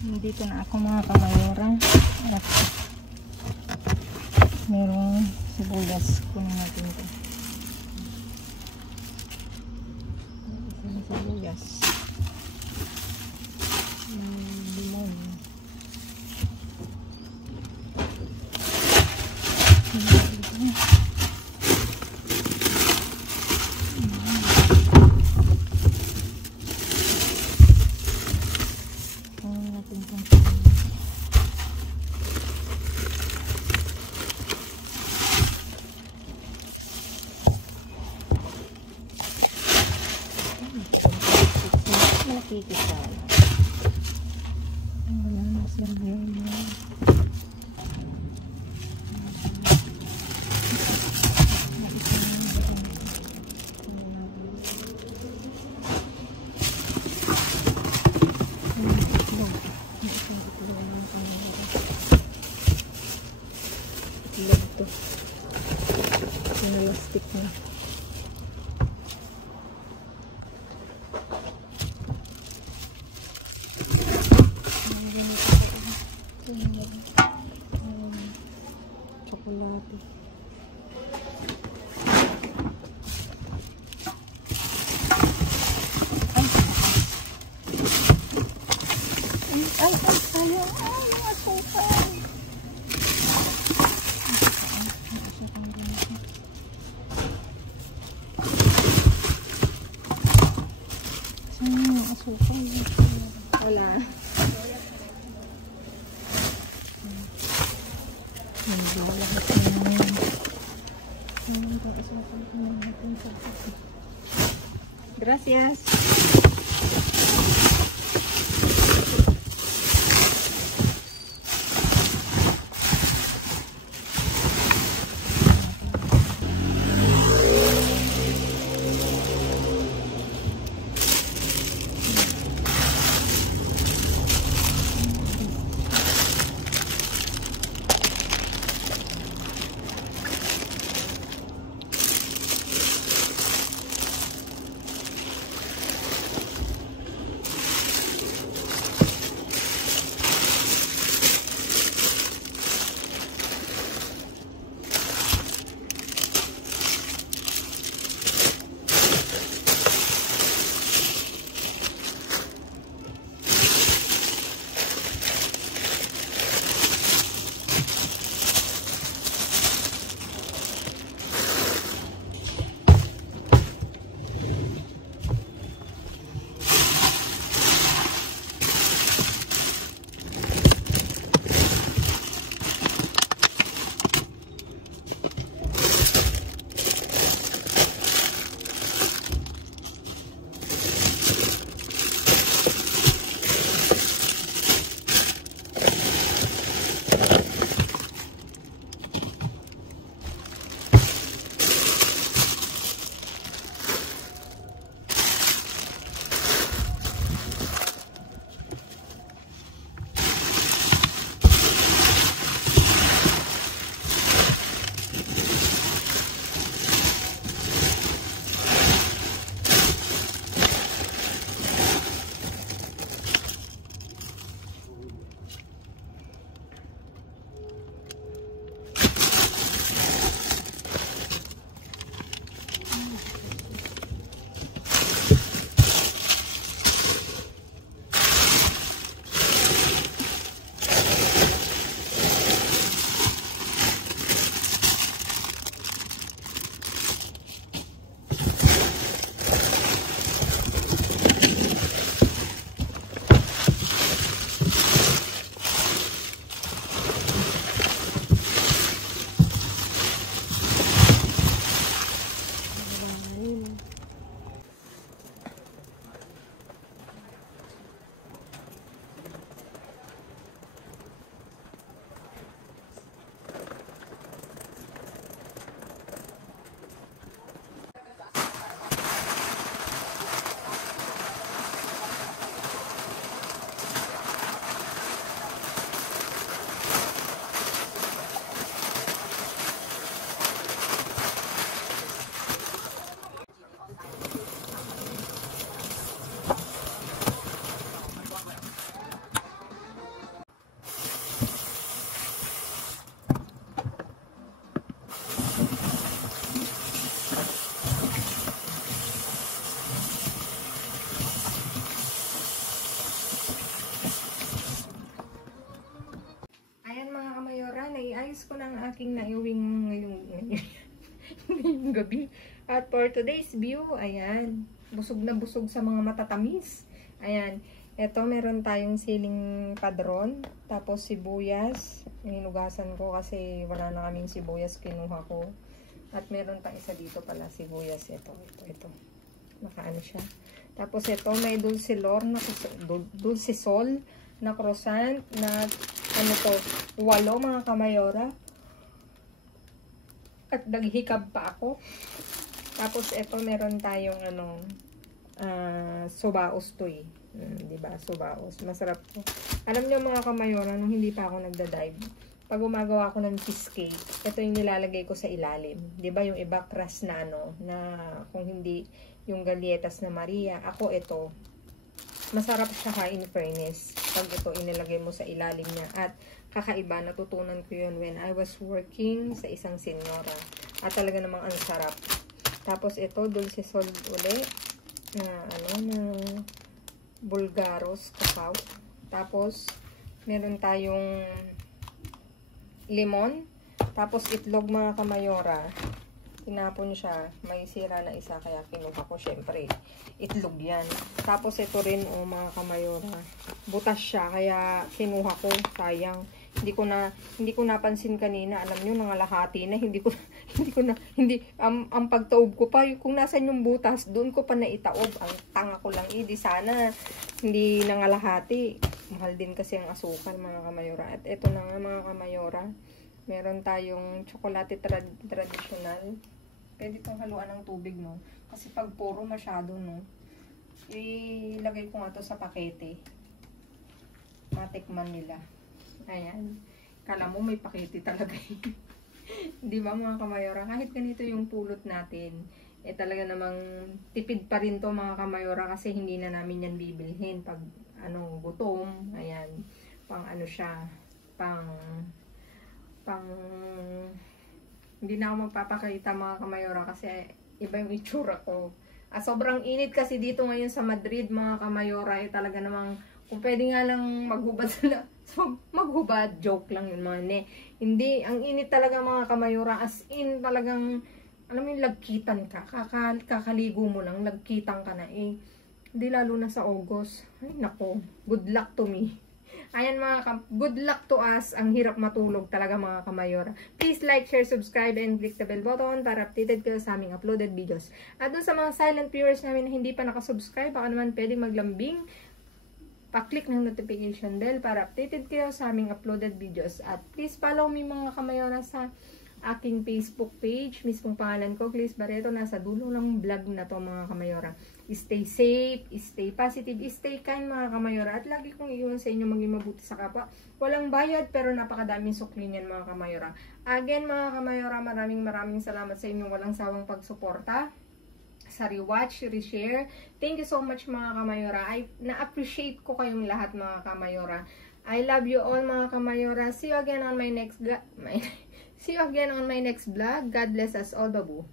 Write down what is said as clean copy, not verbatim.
Dito na ako mga kamayora. At merong sibuyas. Kunin natin ito. Sibuyas. Limon. Pinalastik na. Chocolate. Ay, sayang. Ay, yung asukal. Wala. Gracias. aking naiuwing ngayong gabi. At for today's view, ayan, busog na busog sa mga matatamis. Ayan, eto meron tayong siling padron, tapos sibuyas. Hinugasan ko kasi wala na kaming sibuyas, kinuha ko. At meron tayong isa dito pala sibuyas. Ito. Nakaano siya. Tapos ito may dulcelor na dulcesol na croissant na ano to, 8 mga kamayora. At naghikab pa ako. Tapos ito meron tayong subaos to eh. Diba? Subaos. Masarap to. Alam niyo mga kamayora, nung hindi pa ako nagda-dive, pag gumagawa ako ng cheesecake, ito yung nilalagay ko sa ilalim. Diba yung iba crush na na kung hindi yung galletas na Maria, ako ito. Masarap siya in fairness. Pag ito inilagay mo sa ilalim niya. At kakaiba, natutunan ko yun when I was working sa isang senyora. At talaga namang ang sarap. Tapos ito, dulcesol uli. Na Bulgaros cacao. Tapos, meron tayong limon. Tapos itlog mga kamayora. Tinapon siya. May sira na isa kaya kinuha ko. Syempre, itlog yan. Tapos ito rin mga kamayora. Butas siya kaya kinuha ko. Sayang. Hindi ko napansin kanina. Alam nyo, nangalahati na. Ang pagtaob ko pa, kung nasan yung butas, doon ko pa naitaob. Ang tanga ko lang, di sana hindi nangalahati. Mahal din kasi ang asukal, mga kamayora. At ito na nga, mga kamayora. Meron tayong tsokolate traditional. Pwede itong haluan ng tubig, no? Kasi pag puro masyado, no? Ilagay ko nga to sa pakete. Matikman nila. Ayan. Kala mo may pakete talaga. Di ba mga kamayora? Kahit ganito yung pulot natin, talaga namang tipid pa rin to mga kamayora kasi hindi na namin yan bibilhin pag gutom. Ayan. Pang siya. Hindi na ako magpapakita mga kamayora kasi iba yung itsura ko. Sobrang init kasi dito ngayon sa Madrid mga kamayora. Talaga namang kung pwede nga lang maghubad sila. Maghubad, joke lang yun mga ne. Hindi, ang init talaga mga kamayora. As in talagang, alam mo yung lagkitan ka. Kakaligo mo lang, lagkitan ka na eh. Hindi lalo na sa August. Ay nako, good luck to me. Ayan good luck to us. Ang hirap matulog talaga mga kamayora. Please like, share, subscribe, and click the bell button para updated kayo sa aming uploaded videos. At dun sa mga silent viewers namin na hindi pa nakasubscribe, baka naman pwedeng maglambing. Pa-click ng notification bell para updated kayo sa aming uploaded videos. At please follow me mga kamayora sa aking Facebook page. Mismong pangalan ko, Clis Barreto. Nasa dulo ng vlog na to mga kamayora. Stay safe, stay positive, stay kind mga kamayora. At lagi kong iiwan sa inyo maging mabuti sa kapwa. Walang bayad pero napakadaming sukli niyan mga kamayora. Again mga kamayora, maraming salamat sa inyong walang sawang pagsuporta. Sa rewatch, reshare. Thank you so much mga kamayora. Na-appreciate ko kayong lahat mga kamayora. I love you all mga kamayora. See you again on my next vlog. God bless us all, babu.